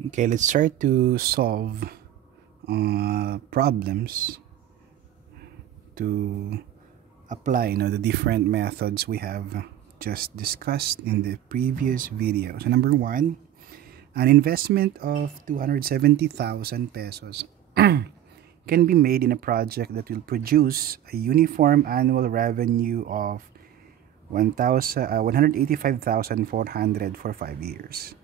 Okay, let's try to solve problems to apply the different methods we have just discussed in the previous video. So number one, an investment of 270,000 pesos can be made in a project that will produce a uniform annual revenue of 185,400 for 5 years,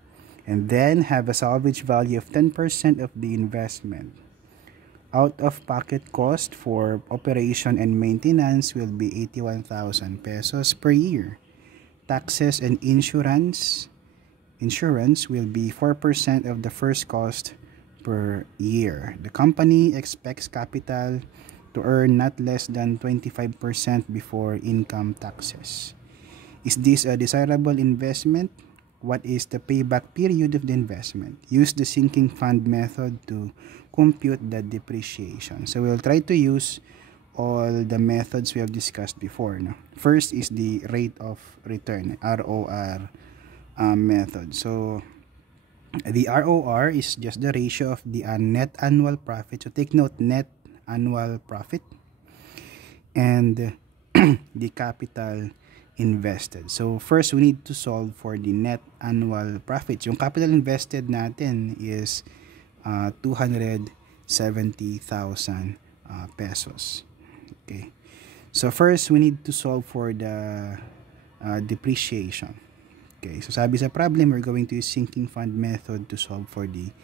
and then have a salvage value of 10% of the investment. Out-of-pocket cost for operation and maintenance will be 81,000 pesos per year. Taxes and insurance will be 4% of the first cost per year. The company expects capital to earn not less than 25% before income taxes. Is this a desirable investment? What is the payback period of the investment? Use the sinking fund method to compute the depreciation. So we'll try to use all the methods we have discussed before. No? First is the rate of return, ROR method. So the ROR is just the ratio of the net annual profit. So take note, net annual profit and the capital invested. So first, we need to solve for the net annual profit. Yung capital invested natin is 270,000 pesos. Okay. So first, we need to solve for the depreciation. Okay. So sabi sa problem, we're going to use sinking fund method to solve for the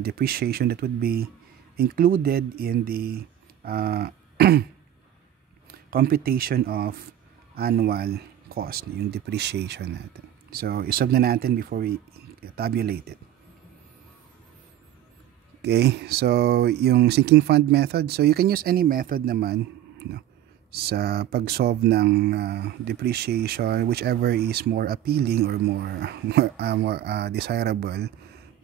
depreciation that would be included in the computation of annual cost, yung depreciation natin. So, isolve na natin before we tabulate it. Okay, so yung sinking fund method, so you can use any method naman sa pag-solve ng depreciation, whichever is more appealing or more desirable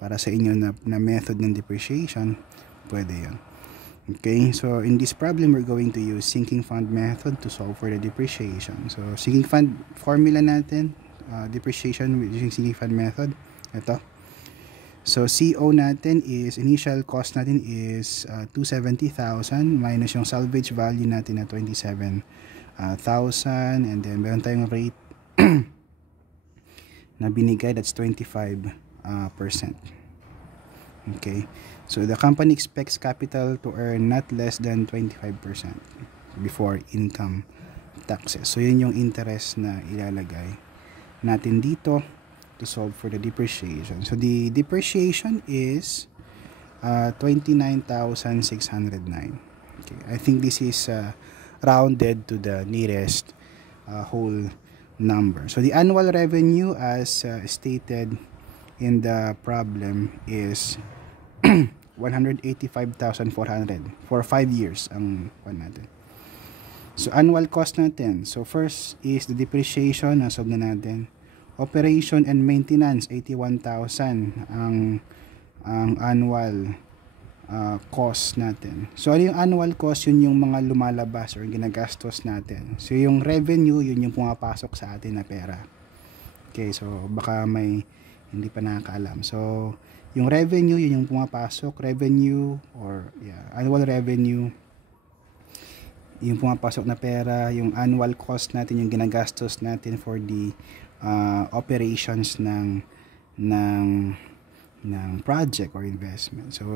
para sa inyo na method ng depreciation, pwede yun. Okay, so in this problem, we're going to use sinking fund method to solve for the depreciation. So, sinking fund formula natin, depreciation using sinking fund method, ito. So, CO natin is, initial cost natin is 270,000 minus yung salvage value natin na 27,000, and then meron tayong rate na binigay, that's 25%. Okay, so the company expects capital to earn not less than 25% before income taxes. So yun yung interest na ilalagay natin dito to solve for the depreciation. So the depreciation is 29,609. Okay, I think this is rounded to the nearest whole number. So the annual revenue, as stated in the problem, is 185,400 for 5 years ang natin. So annual cost natin, so first is the depreciation, nasolve na natin. Operation and maintenance, 81,000 ang annual cost natin. So ano yung annual cost? Yun yung mga lumalabas or ginagastos natin. So yung revenue, yun yung pumapasok sa atin na pera. Okay, so baka may hindi pa nakakaalam. So yung revenue, yun yung pumapasok, revenue or annual revenue, yung pumapasok na pera. Yung annual cost natin, yung ginagastos natin for the operations ng project or investment. So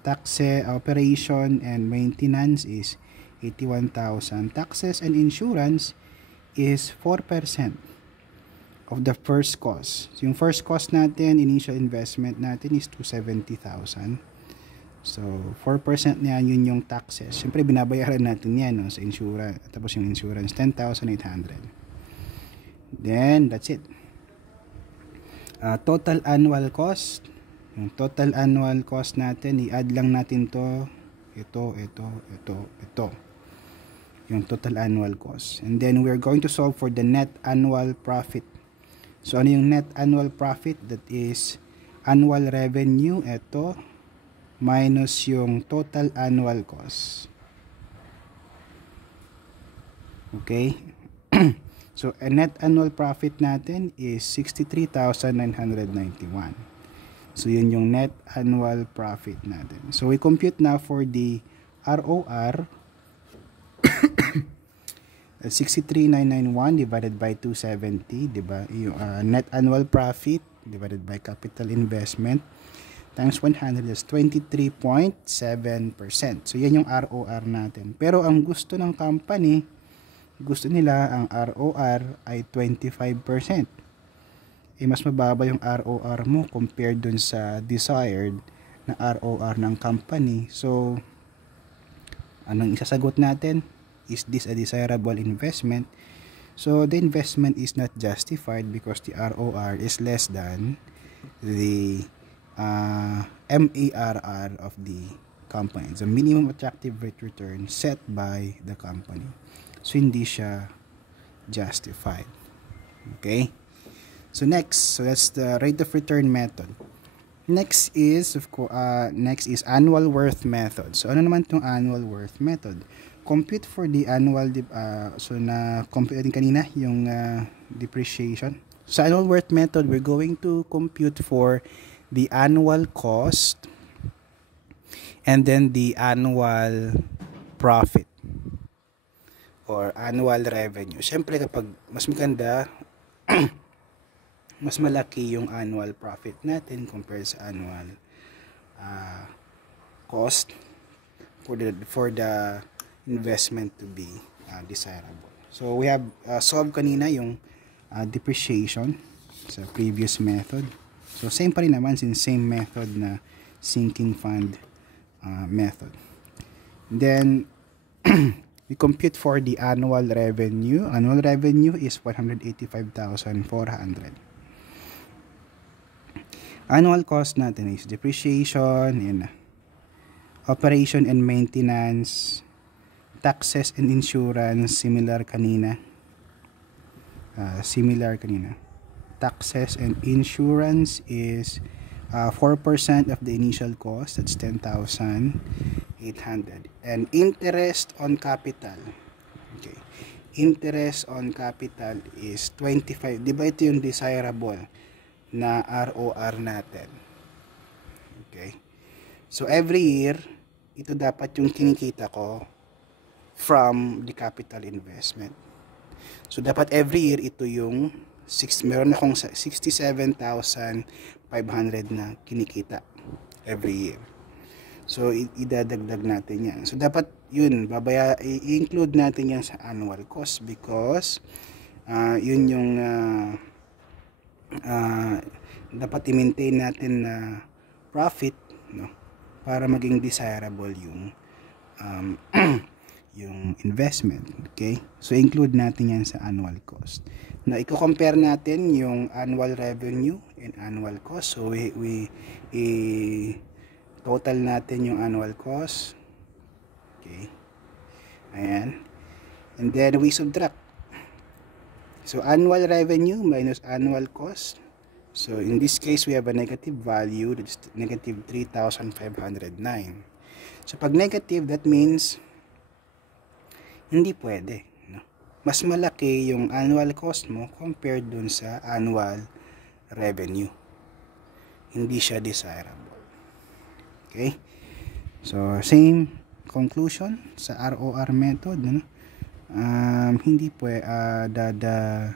taxes, operation and maintenance is 81,000. Taxes and insurance is 4% of the first cost. So, yung first cost natin, initial investment natin is 270,000. So, 4% niyan, yun yung taxes. Siyempre, binabayaran natin yan sa insurance. Tapos yung insurance, 10,800. Then, that's it. Total annual cost. Yung total annual cost natin, i-add lang natin to. Ito. Yung total annual cost. And then, we're going to solve for the net annual profit. So, ano yung net annual profit? That is annual revenue, ito, minus yung total annual cost. Okay? So, a net annual profit natin is 63,991. So, yun yung net annual profit natin. So, we compute now for the ROR. That's 63,991 divided by 270, diba? Yung net annual profit divided by capital investment times 100 is 23.7%. So, yan yung ROR natin. Pero, ang gusto ng company, gusto nila ang ROR ay 25%. Mas mababa yung ROR mo compared dun sa desired na ROR ng company. So, anong isasagot natin? Is this a desirable investment? So, the investment is not justified because the ROR is less than the MARR of the company. The minimum attractive rate return set by the company. So, hindi siya justified. Okay? So, next. So, that's the rate of return method. Next is, of course, annual worth method. So, ano naman itong annual worth method? Compute for the annual, so, na-compute natin kanina, yung depreciation. Sa annual worth method, we're going to compute for the annual cost and then the annual profit or annual revenue. Siyempre, kapag mas maganda, mas malaki yung annual profit natin compared sa annual cost for the investment to be desirable. So, we have solved kanina yung depreciation sa previous method. So, same pa rin naman since same method na sinking fund method. Then, we compute for the annual revenue. Annual revenue is 185,400. Annual cost natin is depreciation and operation and maintenance, taxes and insurance, similar kanina. Taxes and insurance is 4% of the initial cost, that's 10,800. And interest on capital. Okay. Interest on capital is 25. Di ba ito yung desirable na ROR natin? Okay. So, every year, ito dapat yung kinikita ko from the capital investment. So, dapat every year, ito yung meron akong 67,500 na kinikita every year. So, idadagdag natin yan. So, dapat yun, i-include natin yan sa annual cost because yun yung dapat i-maintain natin na profit, no, para maging desirable yung yung investment. Okay? So, include natin yan sa annual cost. Na i-compare natin yung annual revenue and annual cost. So, we total natin yung annual cost. Okay. Ayan. And then, we subtract. So, annual revenue minus annual cost. So, in this case, we have a negative value. That's negative 3,509. So, pag negative, that means hindi pwede. No? Mas malaki yung annual cost mo compared dun sa annual revenue. Hindi siya desirable. Okay? So, same conclusion sa ROR method. No? Hindi pwede, the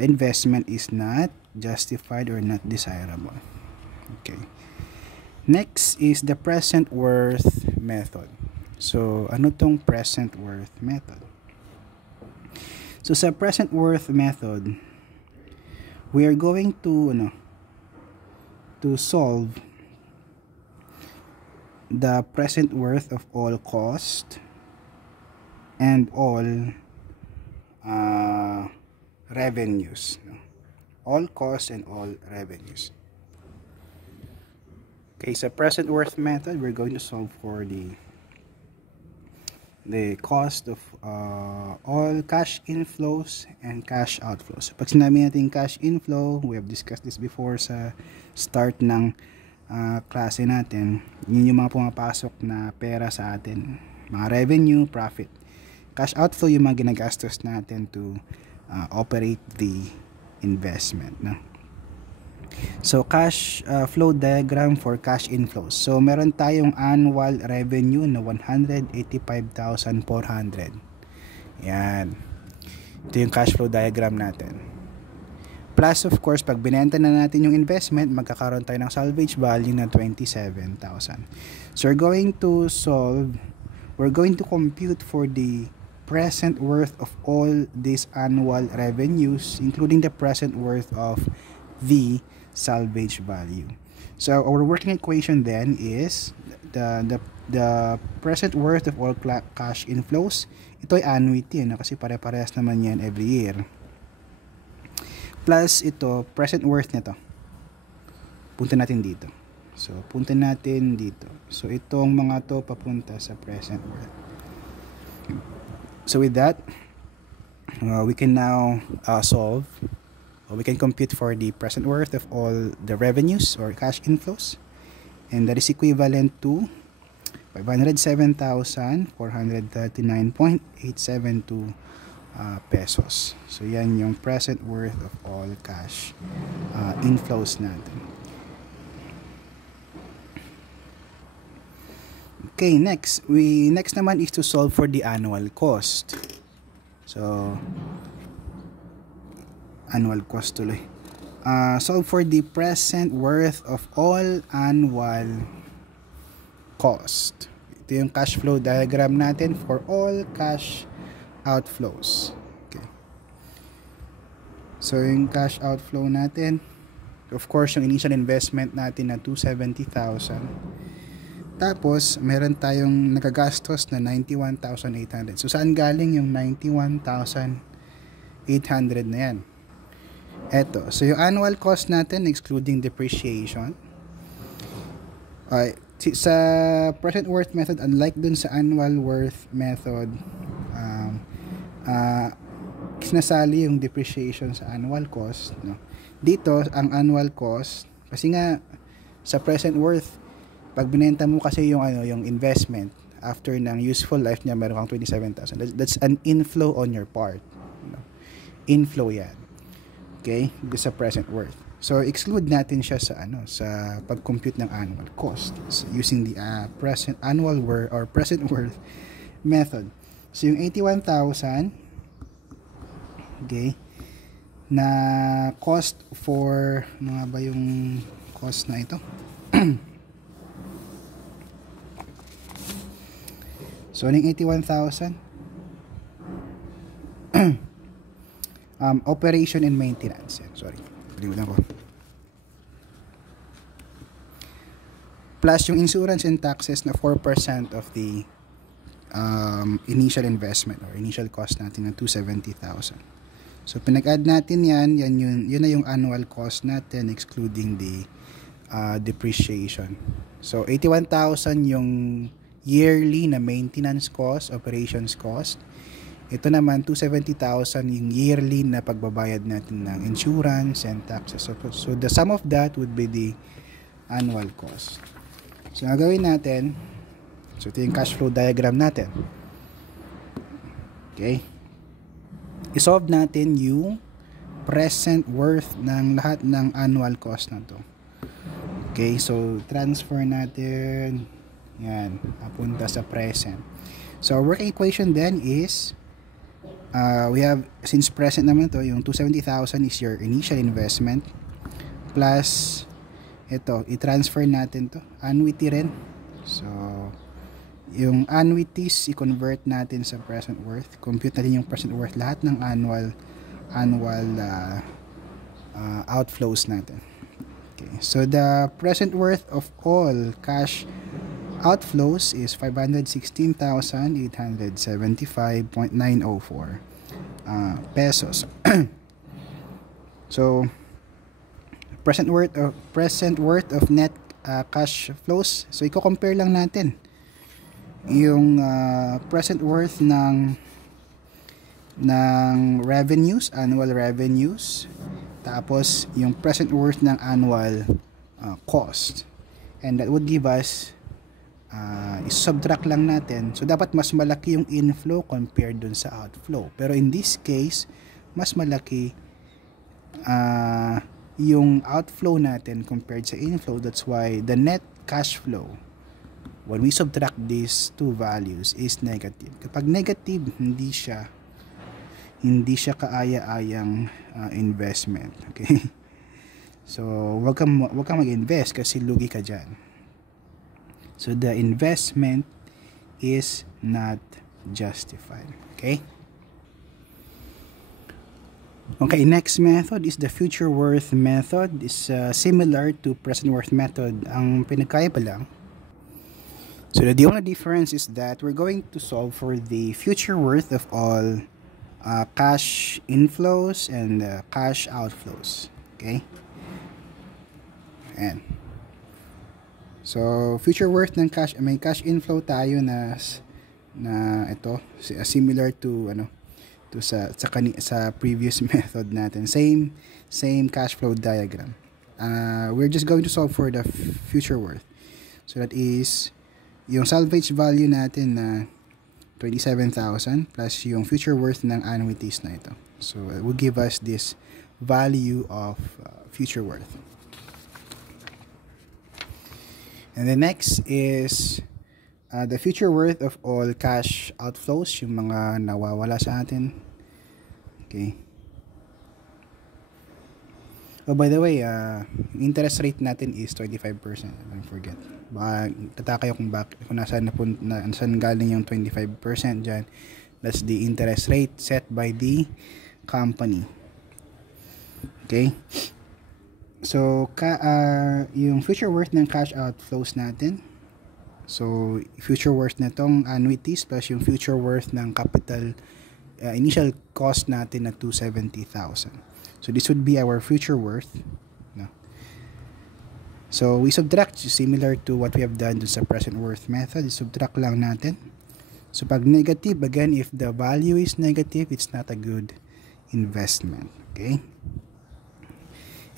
investment is not justified or not desirable. Okay. Next is the present worth method. So, ano tong present worth method? So, sa present worth method, we are going to solve the present worth of all cost and all revenues. No? All costs and all revenues. Okay, sa present worth method, we're going to solve for the cost of all cash inflows and cash outflows. Pag sinabi natin cash inflow, we have discussed this before sa start ng klase natin. Yun yung mga pumapasok na pera sa atin. Mga revenue, profit. Cash outflow yung mga ginagastos natin to operate the investment. No? So, cash flow diagram for cash inflows. So, meron tayong annual revenue na 185,400. Yan. Ito yung cash flow diagram natin. Plus, of course, pag binenta na natin yung investment, magkakaroon tayo ng salvage value na 27,000. So, we're going to compute for the present worth of all these annual revenues, including the present worth of the salvage value. So, our working equation then is the present worth of all cash inflows. Ito ay annuity, kasi pare-parehas naman yan every year. Plus ito, present worth nito. Punta natin dito. So, punta natin dito. So, itong mga to papunta sa present worth. So, with that, we can now solve, or we can compute for the present worth of all the revenues or cash inflows. And that is equivalent to 507,439.872 pesos. So, yan yung present worth of all cash inflows natin. Okay, next naman is to solve for the annual cost. So, annual cost tuloy. Solve for the present worth of all annual cost. Ito yung cash flow diagram natin for all cash outflows. Okay. So, yung cash outflow natin, of course, yung initial investment natin na 270,000. Tapos, meron tayong nagagastos na 91,800. So, saan galing yung 91,800 na yan? Eto. So, yung annual cost natin, excluding depreciation. Sa present worth method, unlike dun sa annual worth method, sinasali yung depreciation sa annual cost, no? Dito ang annual cost, kasi nga sa present worth, pag binenta mo kasi yung investment after ng useful life niya, meron kang 27,000. That's an inflow on your part, no? Inflow yan. Okay, dito sa present worth. So, exclude natin siya sa sa pag-compute ng annual cost, so, using the present worth method. So, yung 81,000, okay, na cost for, ano nga ba yung cost na ito? So, yung 81,000, operation and maintenance. Sorry, palimutan ko. Plus yung insurance and taxes na 4% of the initial investment or initial cost natin na 270,000. So pinag-add natin yun na yung annual cost natin excluding the depreciation. So 81,000 yung yearly na maintenance cost, operations cost. Ito naman 270,000 yung yearly na pagbabayad natin ng insurance and taxes. So the sum of that would be the annual cost. So gagawin natin, so ito yung cash flow diagram natin. Okay. I-solve natin yung present worth ng lahat ng annual cost na to. Okay, so transfer natin yan, papunta sa present. So our working equation then is we have, since present naman to, yung 270,000 is your initial investment plus ito, i-transfer natin to, annuity rin. So yung annuities i-convert natin sa present worth, compute natin yung present worth lahat ng annual outflows natin. Okay, so the present worth of all cash outflows is 516,875.904 pesos. So present worth of net cash flows. So i-compare lang natin yung present worth ng revenues, annual revenues, tapos yung present worth ng annual cost, and that would give us i-subtract lang natin. So dapat mas malaki yung inflow compared dun sa outflow, pero in this case mas malaki yung outflow natin compared sa inflow. That's why the net cash flow, when we subtract these two values, is negative. Kapag negative, hindi siya kaaya-ayang investment. Okay? So, wag kang mag-invest kasi lugi ka dyan. So, the investment is not justified. Okay? Okay, next method is the future worth method. Is similar to present worth method. Ang pinagkaiba lang, so the only difference is that we're going to solve for the future worth of all cash inflows and cash outflows. Okay? Ayan. So, future worth ng cash, may cash inflow tayo na ito, similar to sa previous method natin. Same cash flow diagram. We're just going to solve for the future worth. So that is yung salvage value natin na 27,000 plus yung future worth ng annuities na ito. So it will give us this value of future worth. And the next is the future worth of all cash outflows, yung mga nawawala sa atin. Okay. Oh, by the way, interest rate natin is 25%. Don't forget. Baka tataka kayo kung nasaan galing yung 25% dyan. That's the interest rate set by the company. Okay. So, yung future worth ng cash outflows natin. So, future worth na itong annuities plus yung future worth ng capital initial cost natin na 270,000. So, this would be our future worth. No? So, we subtract similar to what we have done sa present worth method. Subtract lang natin. So, pag negative, again, if the value is negative, it's not a good investment. Okay?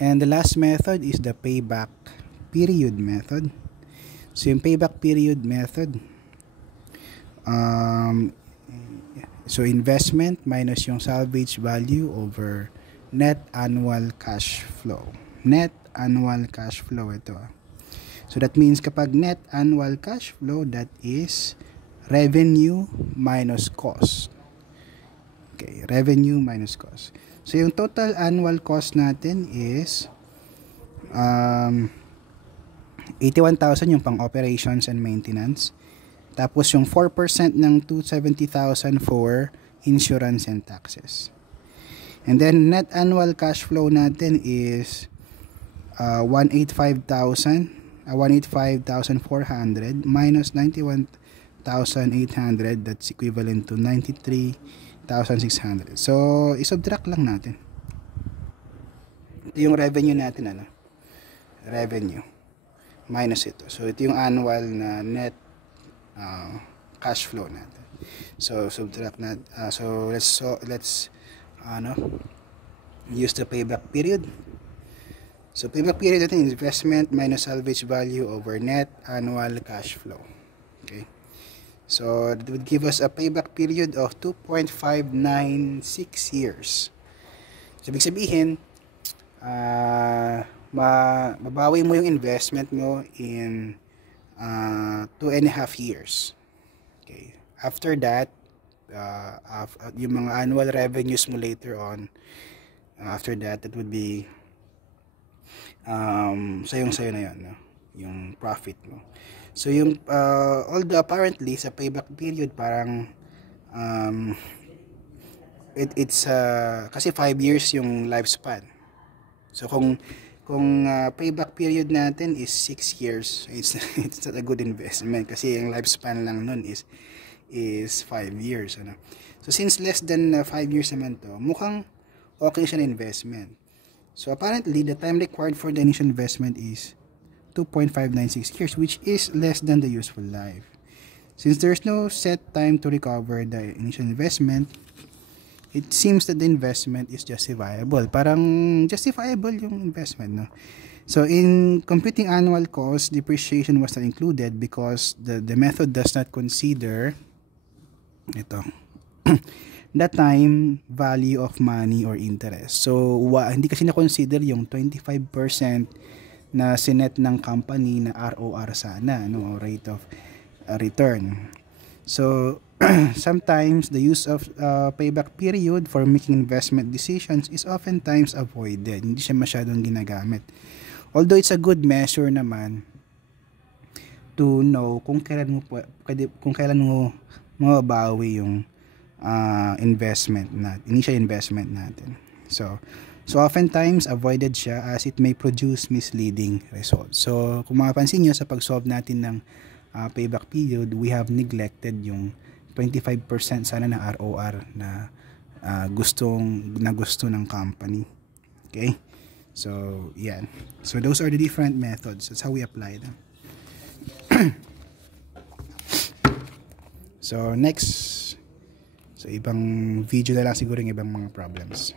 And the last method is the payback period method. So, yung payback period method, so investment minus yung salvage value over net annual cash flow. Net annual cash flow ito. So, that means kapag net annual cash flow, that is revenue minus cost. Okay, revenue minus cost. So, yung total annual cost natin is 81,000 yung pang operations and maintenance. Tapos yung 4% ng 270,000 for insurance and taxes. And then net annual cash flow natin is 185,400 minus 91,800. That's equivalent to 93,600. So, isubtract lang natin. Ito yung revenue natin, revenue minus ito. So, ito yung annual na net cash flow natin. So, subtract natin. So, let's use the payback period. So, payback period natin, investment minus salvage value over net annual cash flow. Okay. So, that would give us a payback period of 2.596 years. So, ibig sabihin, mabawi mo yung investment mo in 2.5 years. Okay. After that, yung mga annual revenues mo later on, after that, it would be sayong-sayo na yun, no? Yung profit mo. So, yung although apparently sa payback period parang it's kasi 5 years yung lifespan. So, kung payback period natin is 6 years, it's not a good investment kasi yung lifespan lang nun is 5 years. Ano? So, since less than 5 years naman to, mukhang okay siya na investment. So, apparently, the time required for the initial investment is 2.596 years, which is less than the useful life. Since there's no set time to recover the initial investment, it seems that the investment is justifiable. Parang justifiable yung investment, no? So, in computing annual cost, depreciation was not included because the method does not consider ito the time value of money or interest. So, hindi kasi na-consider yung 25% na sinet ng company na ROR sana, no, or rate of return. So, sometimes the use of payback period for making investment decisions is oftentimes avoided. Hindi siya masyadong ginagamit. Although it's a good measure naman to know kung kailan mo mababawi yung initial investment natin. So oftentimes avoided siya as it may produce misleading results. So kung mapapansin nyo sa pag-solve natin ng payback period, we have neglected yung 25% sana na ROR na gusto ng company. Okay? So, yan. So those are the different methods. That's how we apply them. So next, so ibang video na lang siguro yung ibang mga problems.